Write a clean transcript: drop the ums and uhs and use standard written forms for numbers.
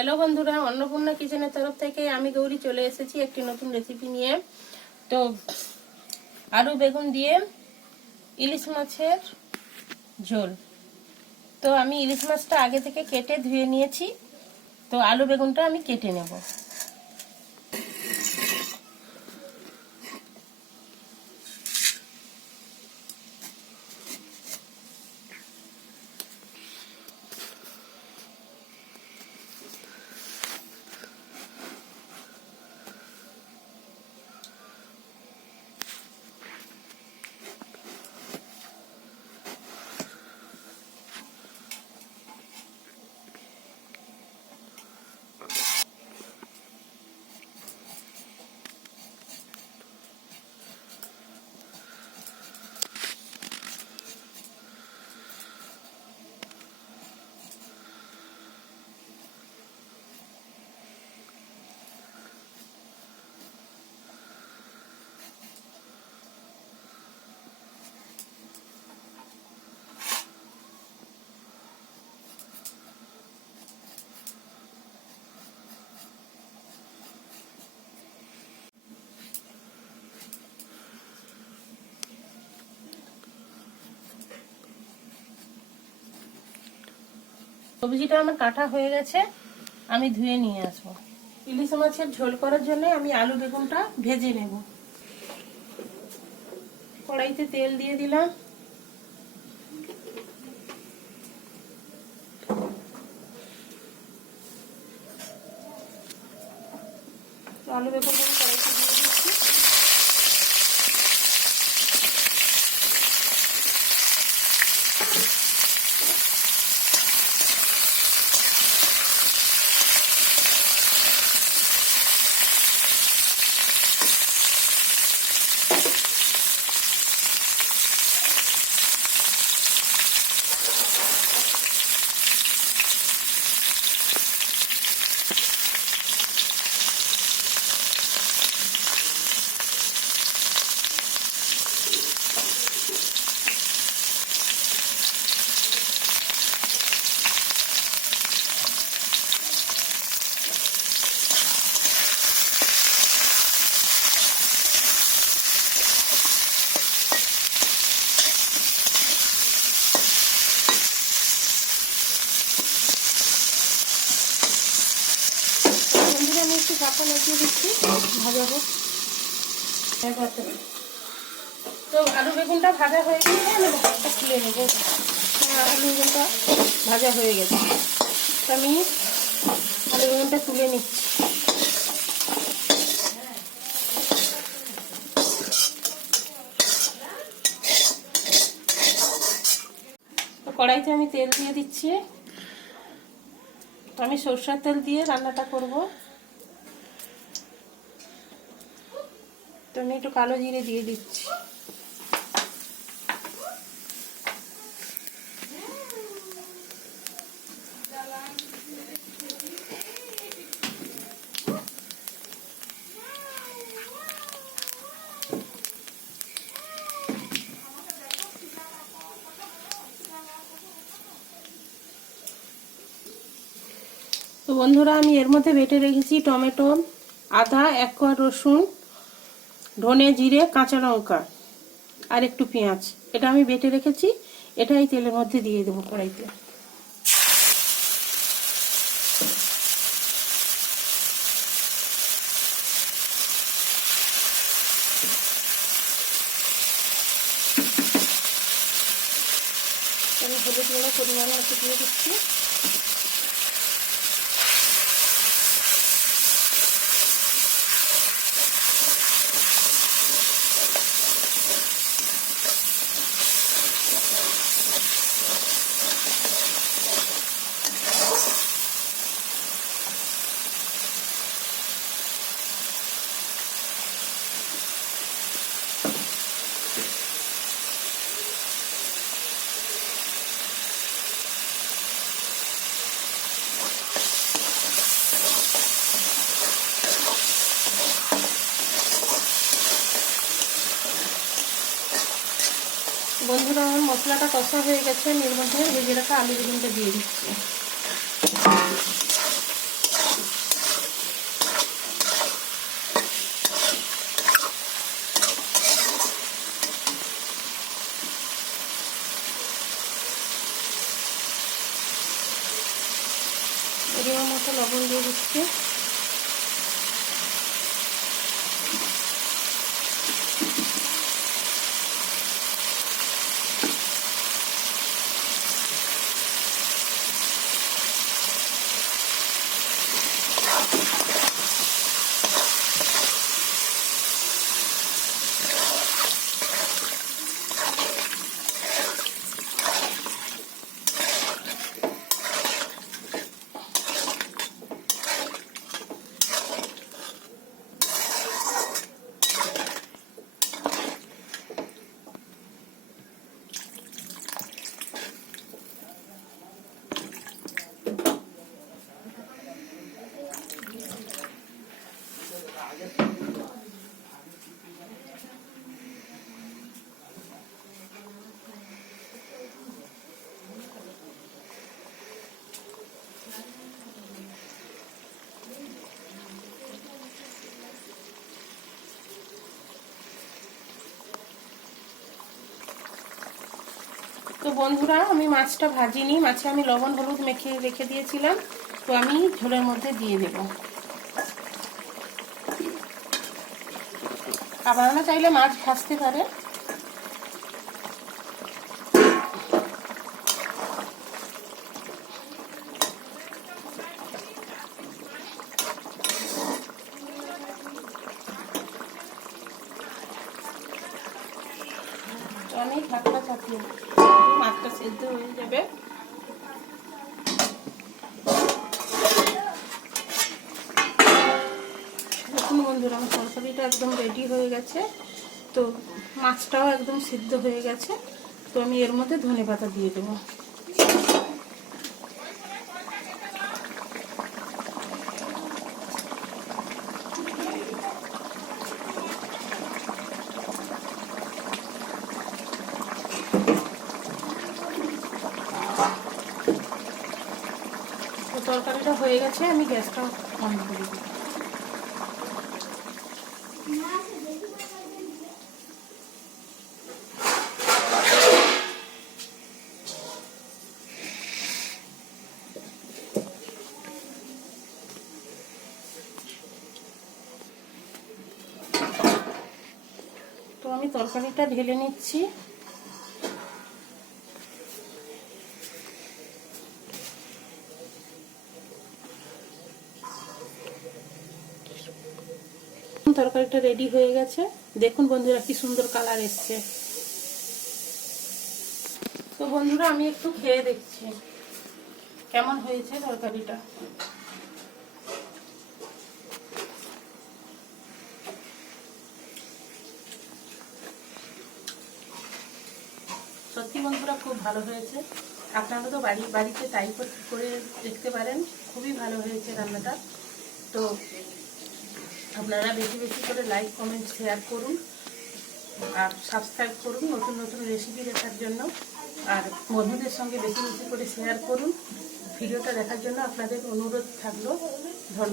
Hello বন্ধুরা, অন্নপূর্ণা কিচেনের তরফ থেকে আমি গৌরী চলে এসেছি একটি নতুন রেসিপি নিয়ে। তো আলু বেগুন দিয়ে ইলিশ মাছের ঝোল। তো আমি ইলিশ মাছটা আগে থেকে কেটে ধুয়ে নিয়েছি। তো আলু বেগুনটা আমি কেটে নেব। সবজিটা আমার কাটা হয়ে গেছে, আমি ধুয়ে নিয়ে আসবো। ইলিশ মাছের ঝোল করার জন্য আমি আলু বেগুনটা ভেজে নেব। কড়াইতে তেল দিয়ে দিলাম। আলু বেগুনটা আমি কড়াইতে দিয়ে দিচ্ছি। আমি একটু ঢাকা লাগিয়ে দিচ্ছি, ভাজাবো। তো আলু বেগুনটা ভাজা হয়ে গেছে, আমি ভাতটা তুলে নেবো। আলু বেগুনটা ভাজা হয়ে গেছে, তো আমি আলু বেগুনটা তুলে নিচ্ছি। তো কড়াইতে আমি তেল দিয়ে দিচ্ছি। তো আমি সরষের তেল দিয়ে রান্নাটা করব। তো আমি একটু কালো জিরে দিয়ে দিচ্ছি। তো বন্ধুরা, আমি এর মধ্যে বেটে রেখেছি টমেটো, আদা, 1 কোয়া রসুন, ধনে, জিরে, কাঁচা লঙ্কা আর একটু পেঁয়াজ। এটা আমি বেটে রেখেছি, এটাই তেলের মধ্যে দিয়ে দেবো কড়াইতে। আমি হলুদ গুঁড়ো পরিমাণ মতো দিয়ে দিচ্ছি। বন্ধুরা, আমার মশলাটা কষা হয়ে গেছে, এর মধ্যে ভেজে রাখা আলু বেগুনটা দিয়ে দিচ্ছি। পরিমাণ মতো লবণ দিয়ে দিচ্ছি। তো বন্ধুরা, আমি মাছটা ভাজিনি, মাছে আমি লবণ হলুদ মেখে রেখে দিয়েছিলাম। তো আমি ঝোলের মধ্যে দিয়ে দেব। আপনারা চাইলে মাছ ভাজতে পারে। অনেক ঢাকনা চাপিয়ে মাছটা সেদ্ধ হয়ে যাবে। দেখুন বন্ধুরা, আমার তরকারিটা একদম রেডি হয়ে গেছে। তো মাছটাও একদম সিদ্ধ হয়ে গেছে। তো আমি এর মধ্যে ধনেপাতা দিয়ে দেবো। তো তরকারিটা হয়ে গেছে, আমি গ্যাসটা অন করে দিই। তো আমি তরকারিটা ঢেলে নিচ্ছি। তরকারিটা রেডি হয়ে গেছে। দেখুন বন্ধুরা, কি সুন্দর কালার এসছে। তো বন্ধুরা, আমি একটু খেয়ে দেখছি কেমন হয়েছে তরকারিটা। সত্যি বন্ধুরা, খুব ভালো হয়েছে। আপনারা তো বাড়িতে ট্রাই করে দেখতে পারেন। খুবই ভালো হয়েছে রান্নাটা। তো আপনারা বেশি বেশি করে লাইক, কমেন্ট, শেয়ার করুন আর সাবস্ক্রাইব করুন নতুন নতুন রেসিপি দেখার জন্য। আর বন্ধুদের সঙ্গে বেশি বেশি করে শেয়ার করুন। ভিডিওটা দেখার জন্য আপনাদের অনুরোধ থাকলো। ধন্যবাদ।